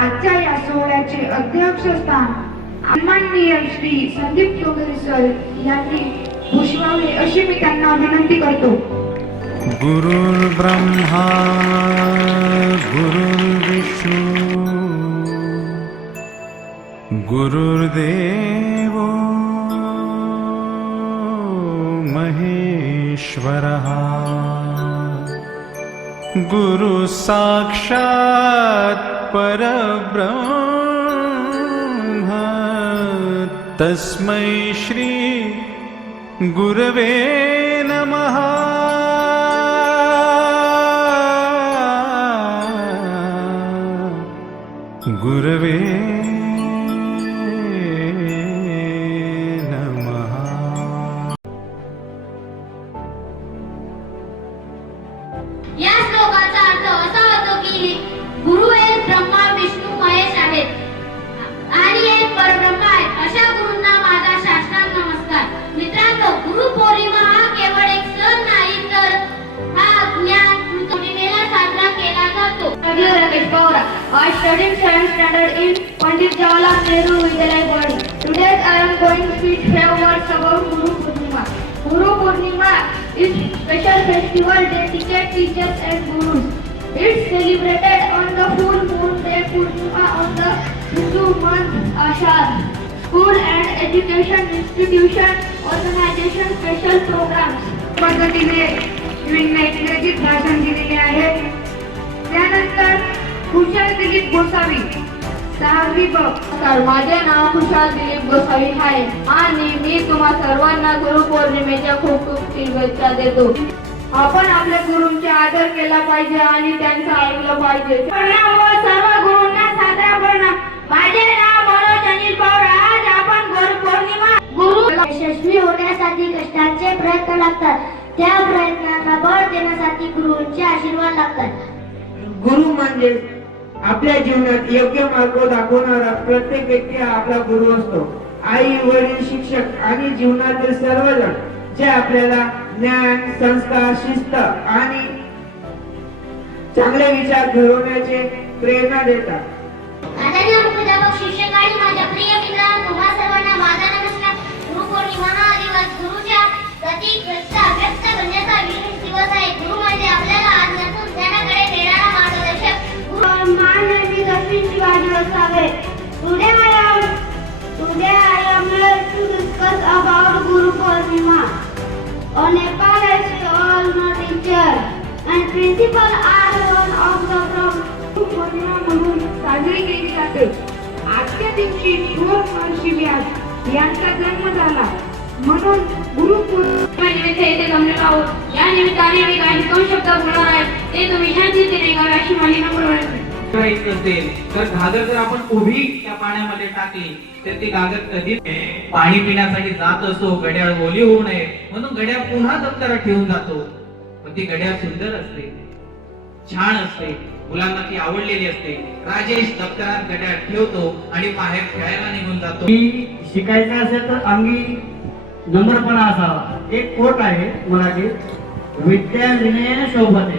आजच्या या सोहळ्याचे अध्यक्षस्थान सन्माननीय श्री संदीप चौधरी सर यांनी भूषवावे अशी मी त्यांना विनंती करतो. गुरुर्ब्रह्मा गुरुर्विष्णू गुरुर्देवो महेश्वरः गुरु साक्षात् परब्रह्म तस्मै श्री गुरवे नमः. गुरवे नमः. या श्लोकाचा अर्थ असा होतो की गुरु एक ब्रह्मा विष्णू महेश आहेत आणि एक परब्रह्म आहे. अशा गुरूंना माझा साष्टांग नमस्कार. मित्रांनो, गुरु पौर्णिमा हा केवळ एक सण नाही तर हा ज्ञान पौर्णिमेला साजरा केला जातो. I studied 7th standard in Pandit Jawaharlal Nehru Vidyalaya Body. Today I am going to speak few words about Guru Purnima. Guru Purnima is special festival dedicated teachers and gurus. It's celebrated on the full moon day Purnima on the Hindu month Ashad. School and education institution organization special programs. पद्धतीने इंग्रजीत भाषण दिलेले आहे. त्यानंतर खुशाल दिलीप गोसावी 6वी ब. माझे नाव खुशाल दिलीप गोसावी आहे आणि मी तुम्हा सर्वांना गुरु पौर्णिमेच्या खूप खूप शुभेच्छा देतो. आपण आपल्या गुरूंचा आदर केला पाहिजे आणि त्यांचं ऐकलं पाहिजे. सर्व गुरूंना सादर प्रणाम. माझे नाव मनोज अनिल पवार. आज आपण गुरु पौर्णिमा. गुरु यशस्वी होण्यासाठी कष्टाचे प्रयत्न लागतात. त्या प्रयत्नांना बळ देण्यासाठी गुरूंचे आशीर्वाद लागतात. गुरु म्हणजे आपल्या जीवनात योग्य मार्ग दाखवणारा प्रत्येक व्यक्ती हा आपला गुरु असतो. आई वडील शिक्षक आणि जीवनातील सर्वजण जे आपल्याला ज्ञान संस्कार शिस्त आणि चांगले विचार घडवण्याचे प्रेरणा देतात. आदरणीय मुख्याध्यापक शिक्षक आणि माझ्या प्रिय मित्रांनो, तुम्हा सर्वांना माझा नमस्कार. गुरु पौर्णिमा हा दिवस गुरुच्या प्रती श्रद्धा व्यक्त करण्याचा विशेष दिवस आहे. गुरु म्हणजे आपल्याला आज्ञातून ज्ञानाकडे नेणारा मार्गदर्शक. My name is Ashwin Shivaji Vasawe. Today I am here to discuss about Guru Purnima. On Nepal, as you all know, teacher and principal are one of the Guru Purnima म्हणून साजरी केली जाते. आजच्या दिवशी थोर महर्षी व्यास यांचा जन्म झाला म्हणून गुरु पौर्णिमा येथे जमलेलो आहोत. या निमित्ताने मी काही 2 शब्द बोलणार आहे. ते तुम्ही शांततेने ऐकावे अशी माझी नम्र करायचं असेल तर घागर जर आपण उभी त्या पाण्यामध्ये टाकली तर ती घागर कधी पाणी पिण्यासाठी जात असतो. घड्याळ ओली होऊ नये म्हणून घड्याळ पुन्हा दप्तरात ठेवून जातो. पण ती घड्याळ सुंदर असते, छान असते, मुलांना ती आवडलेली असते. राजेश दप्तरात घड्याळ ठेवतो आणि बाहेर खेळायला निघून जातो. शिकायचं असेल तर अंगी नम्रपणा असावा. एक कोट आहे मराठीत, विद्या विनय शोभते.